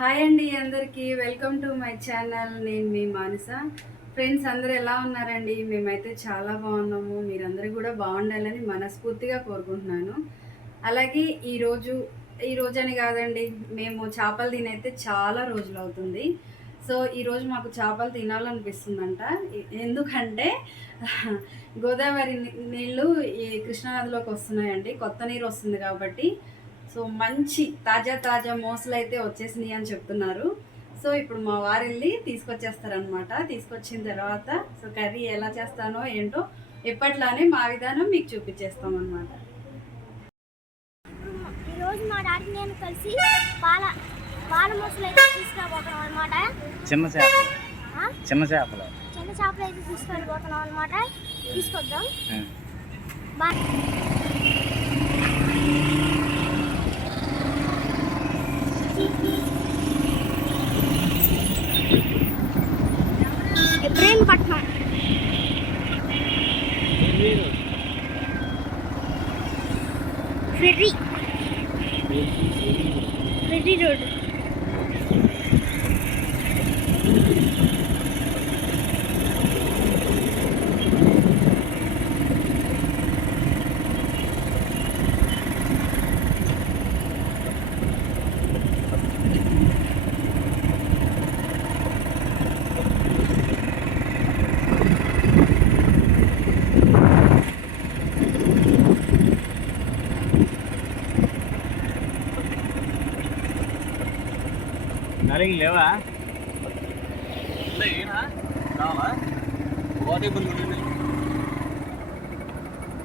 Hi అండి అందరికీ. Welcome to my channel నేను మీ మానస. ఫ్రెండ్స్ అందరూ ఎలా ఉన్నారండి? మేమైతే చాలా బాగున్నాము. మీరందరూ కూడా బాగుండాలని మనస్ఫూర్తిగా కోరుకుంటున్నాను. అలాగే ఈరోజు ఈ రోజు అని కాదండి మేము చేపలు తినైతే చాలా రోజులు అవుతుంది. సో ఈరోజు మాకు చేపలు తినాలనిపిస్తుందంట. ఎందుకంటే గోదావరి నీళ్ళు ఈ కృష్ణానదిలోకి వస్తున్నాయండి. కొత్త నీరు వస్తుంది కాబట్టి సో మంచి తాజా తాజా మోసలు అయితే వచ్చేసినాయి అని చెప్తున్నారు. సో ఇప్పుడు మా వారు వెళ్ళి తీసుకొచ్చేస్తారనమాట తీసుకొచ్చిన తర్వాత సో కర్రీ ఎలా చేస్తానో ఏంటో ఎప్పట్లానే మా విధానం మీకు చూపించేస్తాం అనమాట ఈరోజు మా డాడీ నేను కలిసి పాల పాల మొసలు అయితే తీసుకురాబోతున్నాం అనమాట చిన్న చేపలు. చిన్న చేపలు. చిన్న చేపలు అయితే తీసుకెళ్ళిపోతున్నాం అనమాట తీసుకొద్దాం. ఆ. Ferry. Ferry Road. నలిగి లేవా?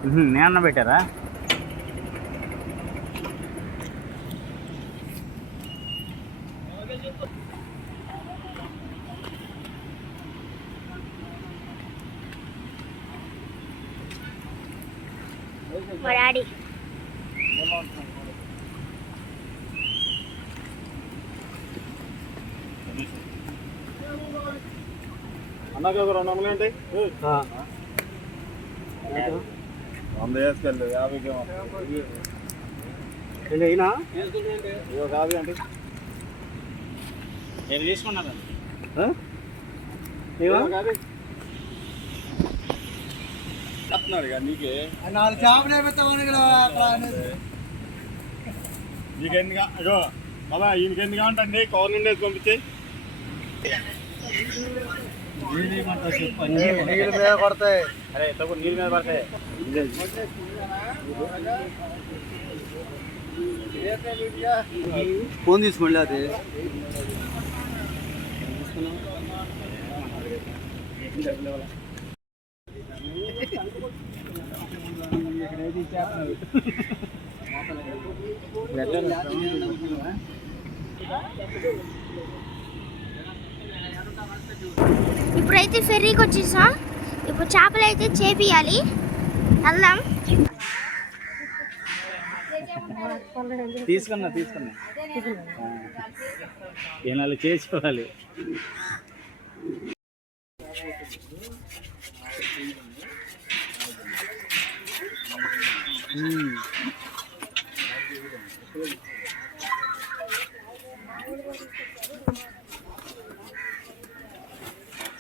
ఉహు, నేన్న పెట్టారా? అన్నకి ఒక రెండు వందలు ఏంటి? వంద వేసుకెళ్ళి యాభైకి అయినా? ఇదో కాదు అంటే నేను తీసుకున్నాను. కాదు చెప్తున్నాడు ఇక నీకే. నాలుగు చేపలు ఈయనకి ఎందుకు కవర్ నుండి పంపించి నీళ్ళు మీద కొడతాయి అరే తగ్గు నీళ్ళ మీద పడతాయి ఫోన్ తీసుకోండి అది ఇప్పుడైతే ఫెర్రీకి వచ్చేసా? ఇప్పుడు చేపలు అయితే చేపియాలి. వెళ్దాం. తీసుకున్నా తీసుకున్నా. ఏనాలు చేసుకోవాలి ఉమ్.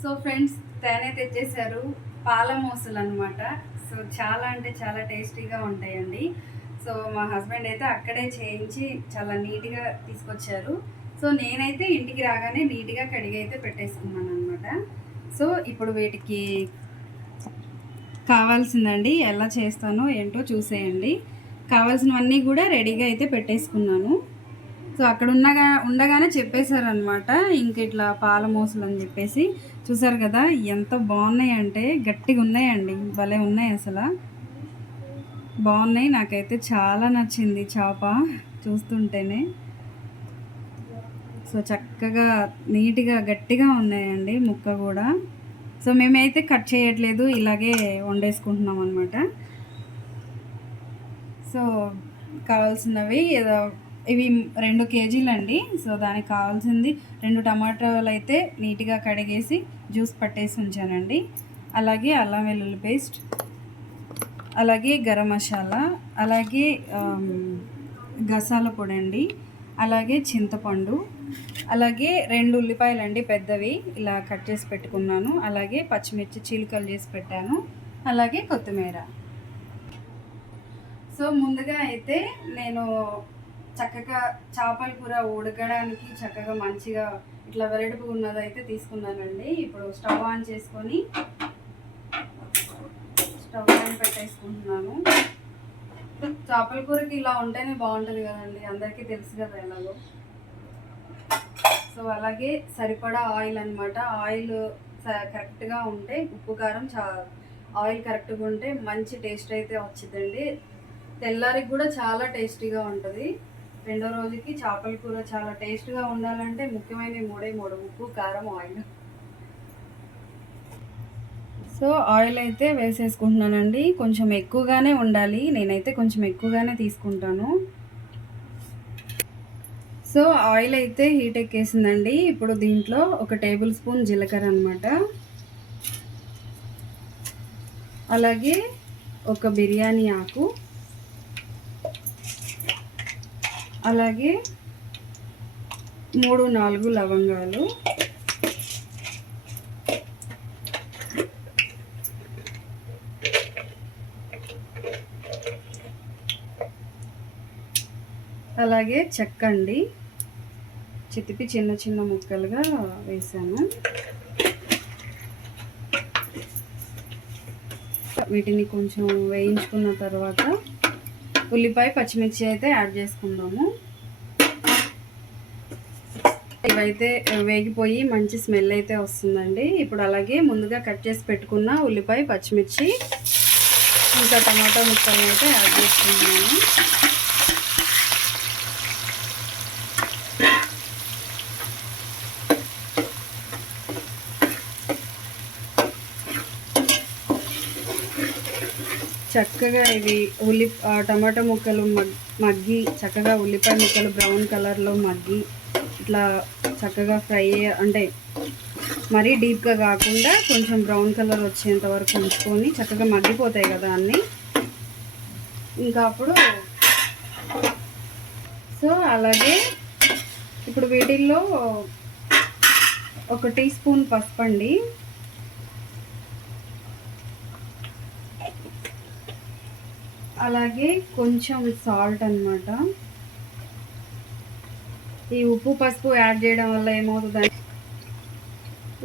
సో ఫ్రెండ్స్ తేనె తెచ్చేసారు పాల మోసలు అనమాట సో చాలా అంటే చాలా టేస్టీగా ఉంటాయండి. సో మా హస్బెండ్ అయితే అక్కడే చేయించి చాలా నీట్గా తీసుకొచ్చారు. సో నేనైతే ఇంటికి రాగానే నీట్గా కడిగి అయితే పెట్టేసుకున్నాను అనమాట సో ఇప్పుడు వీటికి కావాల్సిందండి ఎలా చేస్తానో ఏంటో చూసేయండి. కావాల్సినవన్నీ కూడా రెడీగా అయితే పెట్టేసుకున్నాను. సో అక్కడ ఉన్నగా ఉండగానే చెప్పేశారనమాట ఇంక ఇట్లా పాల మోసలు అని చెప్పేసి. చూసారు కదా ఎంత బాగున్నాయి అంటే గట్టిగా ఉన్నాయండి. భలే ఉన్నాయి అసలు. బాగున్నాయి. నాకైతే చాలా నచ్చింది చేప చూస్తుంటేనే. సో చక్కగా నీట్గా గట్టిగా ఉన్నాయండి ముక్క కూడా. సో మేమైతే కట్ చేయట్లేదు ఇలాగే వండేసుకుంటున్నాం అనమాట సో కావాల్సినవి ఏదో ఇవి రెండు కేజీలు అండి సో దానికి కావాల్సింది రెండు టమాటాలు అయితే నీట్గా కడిగేసి జ్యూస్ పట్టేసి ఉంచానండి. అలాగే అల్లం వెల్లుల్లి పేస్ట్ అలాగే గరం మసాలా అలాగే గసాల పొడి అండి అలాగే చింతపండు అలాగే రెండు ఉల్లిపాయలు అండి పెద్దవి ఇలా కట్ చేసి పెట్టుకున్నాను. అలాగే పచ్చిమిర్చి చీలికలు చేసి పెట్టాను. అలాగే కొత్తిమీర. సో ముందుగా అయితే నేను చక్కగా చేపల కూర ఉడకడానికి చక్కగా మంచిగా ఇట్లా వెరడుపు ఉన్నది అయితే తీసుకున్నానండి. ఇప్పుడు స్టవ్ ఆన్ చేసుకొని స్టవ్ ఆన్ పెట్టేసుకుంటున్నాను. చేపల కూరకి ఇలా ఉంటేనే బాగుంటుంది కదండి అందరికీ తెలుసు కదా ఎలాగో. సో అలాగే సరిపడా ఆయిల్ అనమాట ఆయిల్ కరెక్ట్గా ఉంటే ఉప్పు కారం చా ఆయిల్ కరెక్ట్గా ఉంటే మంచి టేస్ట్ అయితే వచ్చిందండి తెల్లారికి కూడా చాలా టేస్టీగా ఉంటుంది. రెండో రోజుకి చేపల కూర చాలా టేస్ట్గా ఉండాలంటే ముఖ్యమైన మూడే మూడు. ఉప్పు కారం ఆయిల్. సో ఆయిల్ అయితే వేసేసుకుంటున్నానండి. కొంచెం ఎక్కువగానే ఉండాలి. నేనైతే కొంచెం ఎక్కువగానే తీసుకుంటాను. సో ఆయిల్ అయితే హీట్ ఎక్కేసిందండి. ఇప్పుడు దీంట్లో ఒక టేబుల్ స్పూన్ జీలకర్ర అనమాట అలాగే ఒక బిర్యానీ ఆకు. అలాగే మూడు నాలుగు లవంగాలు. అలాగే చెక్క అండి. చితిపి చిన్న చిన్న ముక్కలుగా వేసాను. వీటిని కొంచెం వేయించుకున్న తర్వాత ఉల్లిపాయ పచ్చిమిర్చి అయితే యాడ్ చేసుకుందాము. ఇవైతే వేగిపోయి మంచి స్మెల్ అయితే వస్తుందండి. ఇప్పుడు అలాగే ముందుగా కట్ చేసి పెట్టుకున్న ఉల్లిపాయ పచ్చిమిర్చి ఇంకా టమాటా ముక్కలు అయితే యాడ్ చేసుకున్నాము చక్కగా ఇవి ఉల్లి టమాటా ముక్కలు మగ్ మగ్గి చక్కగా ఉల్లిపాయ ముక్కలు బ్రౌన్ కలర్లో మగ్గి ఇట్లా చక్కగా ఫ్రై అంటే మరీ డీప్గా కాకుండా కొంచెం బ్రౌన్ కలర్ వచ్చేంత వరకు ఉంచుకొని చక్కగా మగ్గిపోతాయి కదా అన్నీ. ఇంకా అప్పుడు సో అలాగే ఇప్పుడు వీటిల్లో ఒక టీ స్పూన్ పసుపు అండి అలాగే కొంచెం సాల్ట్ అన్నమాట. ఈ ఉప్పు పసుపు యాడ్ చేయడం వల్ల ఏమవుతుందంటే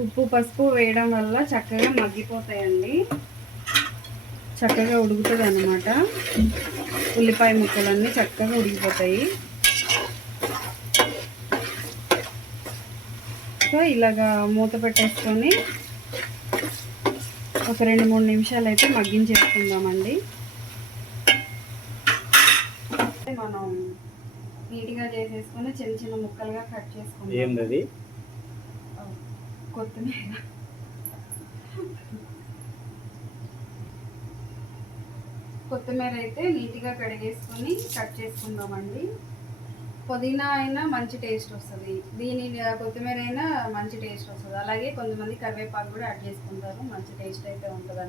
ఉప్పు పసుపు వేయడం వల్ల చక్కగా మగ్గిపోతాయండి. చక్కగా ఉడుకుతుంది అనమాట ఉల్లిపాయ ముక్కలన్నీ చక్కగా ఉడికిపోతాయి. సో ఇలాగా మూత పెట్టేసుకొని ఒక రెండు మూడు నిమిషాలు అయితే మగ్గించేసుకుందామండి. మనం నీట్గా చేసేసుకొని చిన్న చిన్న ముక్కలుగా కట్ చేసుకుందాం ఏంది అది కొత్తిమీర. కొత్తిమీర అయితే నీట్గా కడిగేసుకొని కట్ చేసుకుందామండి. పుదీనా అయినా మంచి టేస్ట్ వస్తుంది. దీని కొత్తిమీర అయినా మంచి టేస్ట్ వస్తుంది. అలాగే కొంతమంది కరివేపాకు కూడా యాడ్ చేసుకుంటారు. మంచి టేస్ట్ అయితే ఉంటుంది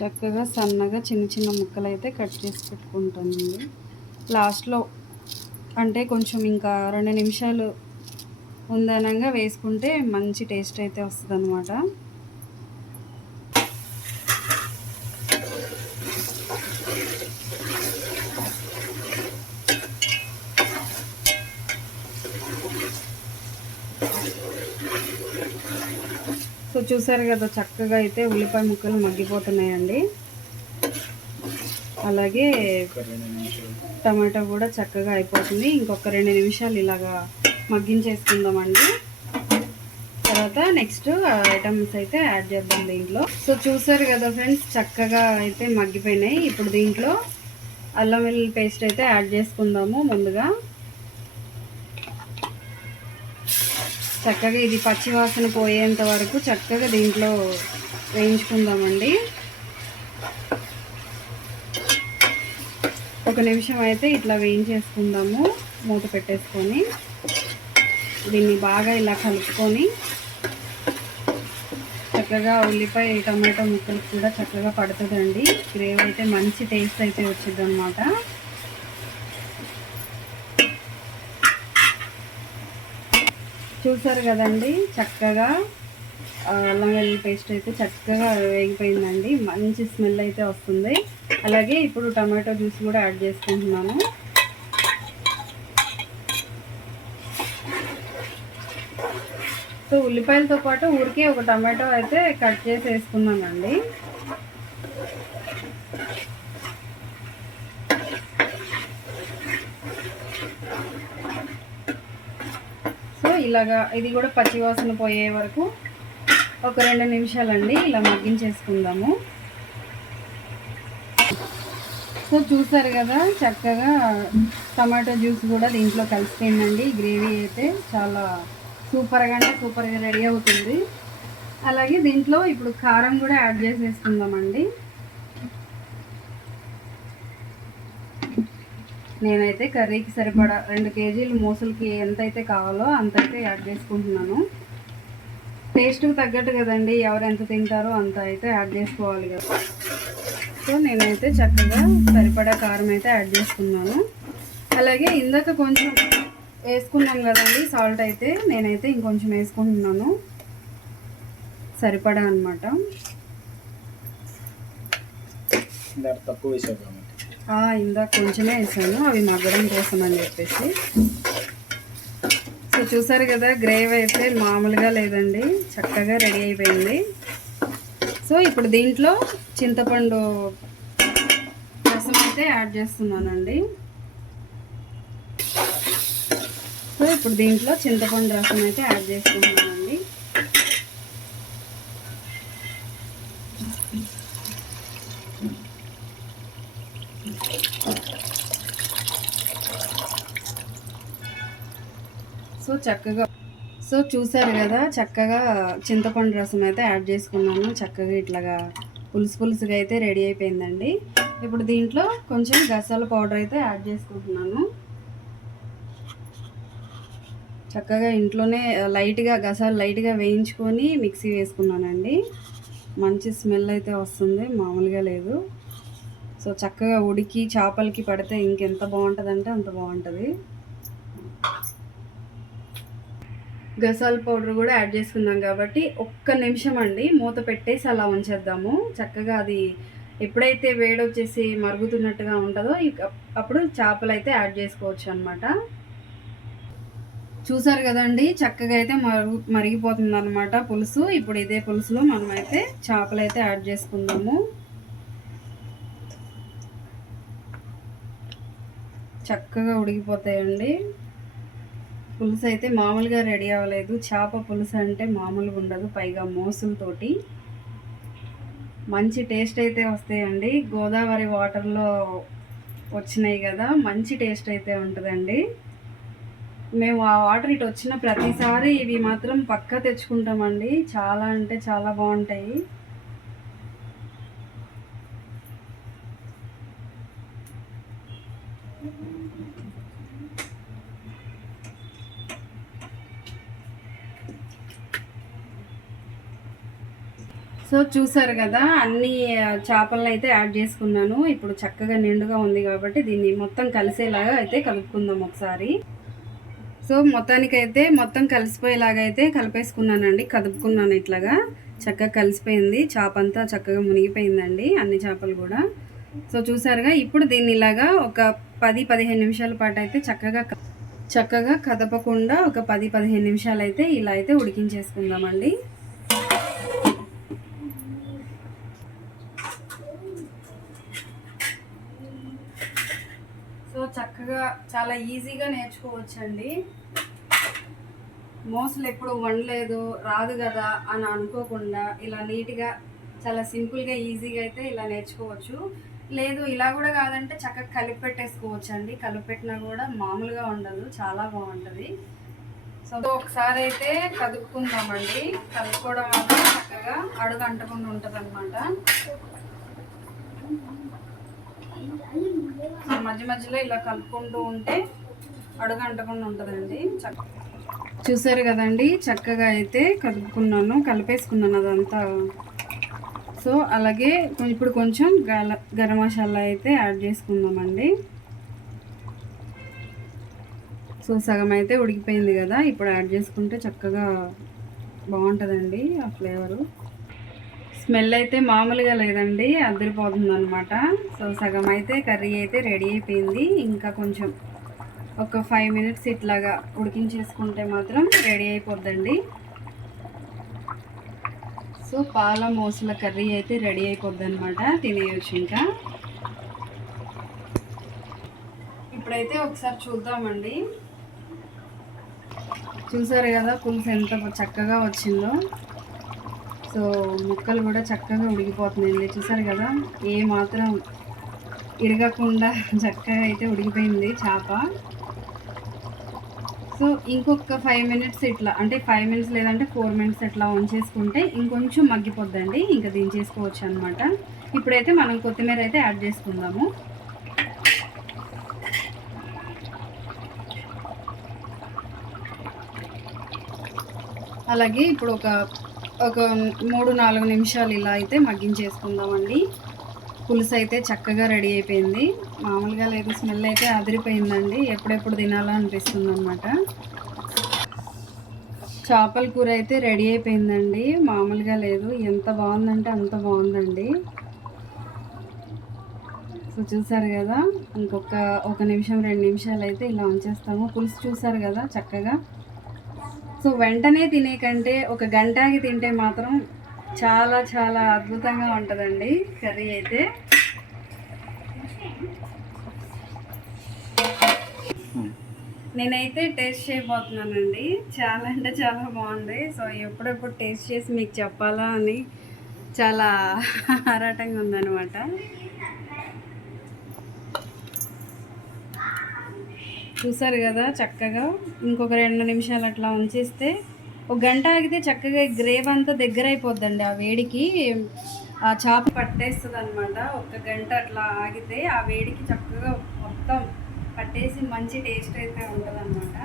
చక్కగా సన్నగా చిన్న చిన్న ముక్కలు అయితే కట్ చేసి పెట్టుకుంటానండి. లాస్ట్లో అంటే కొంచెం ఇంకా రెండు నిమిషాలు ఉందనంగా వేసుకుంటే మంచి టేస్ట్ అయితే వస్తుంది అనమాట చూసారు కదా చక్కగా అయితే ఉల్లిపాయ ముక్కలు మగ్గిపోతున్నాయండి. అలాగే టమాటో కూడా చక్కగా అయిపోతుంది. ఇంకొక రెండు నిమిషాలు ఇలాగా మగ్గించేసుకుందామండి. తర్వాత నెక్స్ట్ ఐటమ్స్ అయితే యాడ్ చేద్దాం దీంట్లో. సో చూసారు కదా ఫ్రెండ్స్ చక్కగా అయితే మగ్గిపోయినాయి. ఇప్పుడు దీంట్లో అల్లం వెల్లుల్లి పేస్ట్ అయితే యాడ్ చేసుకుందాము ముందుగా. చక్కగా ఇది పచ్చివాసన పోయేంత వరకు చక్కగా దీంట్లో వేయించుకుందామండి. ఒక నిమిషం అయితే ఇట్లా వేయించేసుకుందాము మూత పెట్టేసుకొని. దీన్ని బాగా ఇలా కలుపుకొని చక్కగా ఉల్లిపాయ టమాటో ముక్కలు కూడా చక్కగా పడుతుందండి. గ్రేవ్ అయితే మంచి టేస్ట్ అయితే వచ్చింది అనమాట చూసారు కదండి చక్కగా అల్లం వెల్లుల్లి పేస్ట్ అయితే చక్కగా వేగిపోయిందండి. మంచి స్మెల్ అయితే వస్తుంది. అలాగే ఇప్పుడు టమాటో జ్యూస్ కూడా యాడ్ చేసుకుంటున్నాను. సో ఉల్లిపాయలతో పాటు ఊరికే ఒక టమాటో అయితే కట్ చేసి వేసుకున్నానండి ఇలాగా ఇది కూడా పచ్చివాసన పోయే వరకు ఒక రెండు నిమిషాలండి ఇలా మగ్గించేసుకుందాము. సో చూసారు కదా చక్కగా టమాటో జ్యూస్ కూడా దీంట్లో కలిసిపోయిందండి. గ్రేవీ అయితే చాలా సూపర్గా అంటే సూపర్గా రెడీ అవుతుంది. అలాగే దీంట్లో ఇప్పుడు కారం కూడా యాడ్ చేసేసుకుందామండి. నేనైతే కర్రీకి సరిపడా రెండు కేజీలు మూసలకి ఎంత అయితే కావాలో అంత అయితే యాడ్ చేసుకుంటున్నాను. టేస్ట్కి తగ్గట్టు కదండి ఎవరు ఎంత తింటారో అంత అయితే యాడ్ చేసుకోవాలి కదా. సో నేనైతే చక్కగా సరిపడా కారం అయితే యాడ్ చేసుకున్నాను. అలాగే ఇందాక కొంచెం వేసుకున్నాం కదండి సాల్ట్ అయితే నేనైతే ఇంకొంచెం వేసుకుంటున్నాను. సరిపడా అనమాట తక్కువ ఇందాక కొంచెమే వేసాను. అవి మగ్గడం కోసం అని చెప్పేసి. సో చూసారు కదా గ్రేవీ అయితే మామూలుగా లేదండి. చక్కగా రెడీ అయిపోయింది. సో ఇప్పుడు దీంట్లో చింతపండు రసం అయితే యాడ్ చేస్తున్నానండి. సో ఇప్పుడు దీంట్లో చింతపండు రసం అయితే యాడ్ చేసుకుంటున్నాను సో చక్కగా సో చూసారు కదా చక్కగా చింతపండు రసం అయితే యాడ్ చేసుకున్నాను. చక్కగా ఇట్లాగా పులుసు పులుసుగా అయితే రెడీ అయిపోయిందండి. ఇప్పుడు దీంట్లో కొంచెం గసాల పౌడర్ అయితే యాడ్ చేసుకుంటున్నాను. చక్కగా ఇంట్లోనే లైట్గా గసాలు లైట్గా వేయించుకొని మిక్సీ వేసుకున్నానండి. మంచి స్మెల్ అయితే వస్తుంది మామూలుగా లేదు. సో చక్కగా ఉడికి చేపలకి పడితే ఇంకెంత బాగుంటుందంటే అంత బాగుంటుంది. గసాల పౌడర్ కూడా యాడ్ చేసుకున్నాం కాబట్టి ఒక్క నిమిషం అండి మూత పెట్టేసి అలా ఉంచేద్దాము. చక్కగా అది ఎప్పుడైతే వేడి వచ్చేసి మరుగుతున్నట్టుగా ఉంటుందో అప్పుడు చేపలు అయితే యాడ్ చేసుకోవచ్చు అనమాట చూసారు కదండి చక్కగా అయితే మరుగు మరిగిపోతుంది అనమాట పులుసు. ఇప్పుడు ఇదే పులుసులో మనమైతే చేపలు అయితే యాడ్ చేసుకుందాము. చక్కగా ఉడికిపోతాయండి. పులుసు అయితే మామూలుగా రెడీ అవ్వలేదు. చేప పులుసు అంటే మామూలుగా ఉండదు. పైగా మోసులతోటి మంచి టేస్ట్ అయితే వస్తాయండి. గోదావరి వాటర్లో వచ్చినాయి కదా మంచి టేస్ట్ అయితే ఉంటుందండి. మేము ఆ వాటర్ ఇటు వచ్చిన ప్రతిసారి ఇవి మాత్రం పక్కా తెచ్చుకుంటామండి. చాలా అంటే చాలా బాగుంటాయి. సో చూసారు కదా అన్ని చేపలను అయితే యాడ్ చేసుకున్నాను. ఇప్పుడు చక్కగా నిండుగా ఉంది కాబట్టి దీన్ని మొత్తం కలిసేలాగా అయితే కలుపుకుందాం ఒకసారి. సో మొత్తానికైతే మొత్తం కలిసిపోయేలాగా అయితే కలిపేసుకున్నానండి కదుపుకున్నాను ఇట్లాగా. చక్కగా కలిసిపోయింది చేప అంతా చక్కగా మునిగిపోయిందండి అన్ని చేపలు కూడా. సో చూసారుగా ఇప్పుడు దీన్ని ఇలాగా ఒక పది పదిహేను నిమిషాల పాటు అయితే చక్కగా చక్కగా కదపకుండా ఒక పది పదిహేను నిమిషాలు అయితే ఇలా అయితే ఉడికించేసుకుందామండి సో చక్కగా చాలా ఈజీగా నేర్చుకోవచ్చండి. మోసలు ఎప్పుడు వండలేదు రాదు కదా అని అనుకోకుండా ఇలా నీట్గా చాలా సింపుల్గా ఈజీగా అయితే ఇలా నేర్చుకోవచ్చు. లేదు ఇలా కూడా కాదంటే చక్కగా కలిపి పెట్టేసుకోవచ్చు అండి కలిపి పెట్టినా కూడా మామూలుగా ఉండదు చాలా బాగుంటుంది. సో ఒకసారి అయితే కదుపుకుందామండి. కలుపుకోవడం వల్ల చక్కగా అడుగు అంటకుండా ఉంటుంది అనమాట మధ్య మధ్యలో ఇలా కలుపుకుంటూ ఉంటే అడుగు అంటకుండా ఉంటుందండి చూసారు కదండి? చక్కగా అయితే కలుపుకున్నాను కలిపేసుకున్నాను అదంతా. సో అలాగే ఇప్పుడు కొంచెం గల గరం మసాలా అయితే యాడ్ చేసుకుందామండి. సో సగం అయితే ఉడికిపోయింది కదా ఇప్పుడు యాడ్ చేసుకుంటే చక్కగా బాగుంటుందండి ఆ ఫ్లేవరు. స్మెల్ అయితే మామూలుగా లేదండి అద్దరిపోతుంది అనమాట సో సగం అయితే కర్రీ అయితే రెడీ అయిపోయింది. ఇంకా కొంచెం ఒక ఫైవ్ మినిట్స్ ఇట్లాగా ఉడికించేసుకుంటే మాత్రం రెడీ అయిపోద్దండి. సో పాల మోసల కర్రీ అయితే రెడీ అయిపోద్ది అనమాట తినేయచ్చు ఇంకా. ఇప్పుడైతే ఒకసారి చూద్దామండి. చూసారు కదా పులుసు ఎంత చక్కగా వచ్చిందో. సో ముక్కలు కూడా చక్కగా ఉడికిపోతున్నాయండి. చూసారు కదా? ఏ మాత్రం ఇరగకుండా చక్కగా అయితే ఉడికిపోయింది చేప. సో ఇంకొక ఫైవ్ మినిట్స్ ఇట్లా అంటే ఫైవ్ మినిట్స్ లేదంటే ఫోర్ మినిట్స్ ఇట్లా ఆన్ చేసుకుంటే ఇంకొంచెం మగ్గిపోద్దండి. ఇంకా దించేసుకోవచ్చు అనమాట ఇప్పుడైతే మనం కొత్తిమీర అయితే యాడ్ చేసుకుందాము. అలాగే ఇప్పుడు ఒక ఒక మూడు నాలుగు నిమిషాలు ఇలా అయితే మగ్గించేసుకుందామండి. పులుసు అయితే చక్కగా రెడీ అయిపోయింది. మామూలుగా లేదు స్మెల్ అయితే అదిరిపోయిందండి. ఎప్పుడెప్పుడు తినాలా అనిపిస్తుంది అనమాట చేపల కూర అయితే రెడీ అయిపోయిందండి. మామూలుగా లేదు ఎంత బాగుందంటే అంత బాగుందండి. సో చూసారు కదా ఇంకొక ఒక నిమిషం రెండు నిమిషాలు అయితే ఇలా ఉంచేస్తాము. పులుసు చూసారు కదా చక్కగా సో వెంటనే తినే కంటే ఒక గంటకి తింటే మాత్రం చాలా చాలా అద్భుతంగా ఉంటుందండి కర్రీ అయితే. నేనైతే టేస్ట్ చేయబోతున్నానండి. చాలా అంటే చాలా బాగుంది. సో ఎప్పుడెప్పుడు టేస్ట్ చేసి మీకు చెప్పాలా అని చాలా ఆరాటంగా ఉందన్నమాట. చూసారు కదా చక్కగా. ఇంకొక రెండు నిమిషాలు అట్లా ఉంచేస్తే ఒక గంట ఆగితే చక్కగా గ్రేవ్ అంతా దగ్గర అయిపోద్దండి ఆ వేడికి ఆ చేప పట్టేస్తుంది అనమాట ఒక గంట అట్లా ఆగితే ఆ వేడికి చక్కగా మొత్తం పట్టేసి మంచి టేస్ట్ అయితే ఉంటుంది అనమాట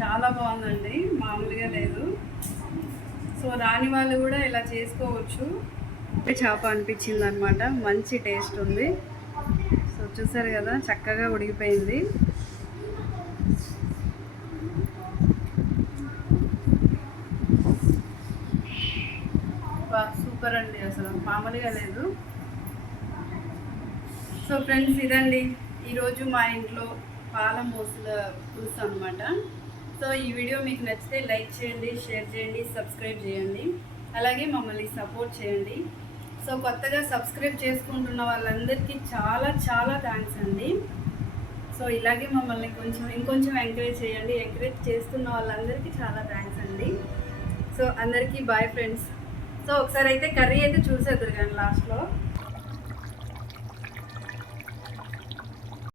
చాలా బాగుందండి. మామూలుగా లేదు. సో రాని వాళ్ళు కూడా ఇలా చేసుకోవచ్చు. చేప అనిపించింది అనమాట మంచి టేస్ట్ ఉంది. సో చూసారు కదా చక్కగా ఉడికిపోయింది. సూపర్ అండి అసలు. మామూలుగా లేదు. సో ఫ్రెండ్స్ ఇదండి. ఈరోజు మా ఇంట్లో పాలం మోసుల పులుసు అనమాట సో ఈ వీడియో మీకు నచ్చితే లైక్ చేయండి షేర్ చేయండి సబ్స్క్రైబ్ చేయండి. అలాగే మమ్మల్ని సపోర్ట్ చేయండి. సో కొత్తగా సబ్స్క్రైబ్ చేసుకుంటున్న వాళ్ళందరికీ చాలా చాలా థ్యాంక్స్ అండి. సో ఇలాగే మమ్మల్ని కొంచెం ఇంకొంచెం ఎంకరేజ్ చేయండి. ఎంకరేజ్ చేస్తున్న వాళ్ళందరికీ చాలా థ్యాంక్స్ అండి. సో అందరికీ బాయ్ ఫ్రెండ్స్ సో ఒకసారి అయితే కర్రీ అయితే చూసేద్దరు కానీ లాస్ట్లో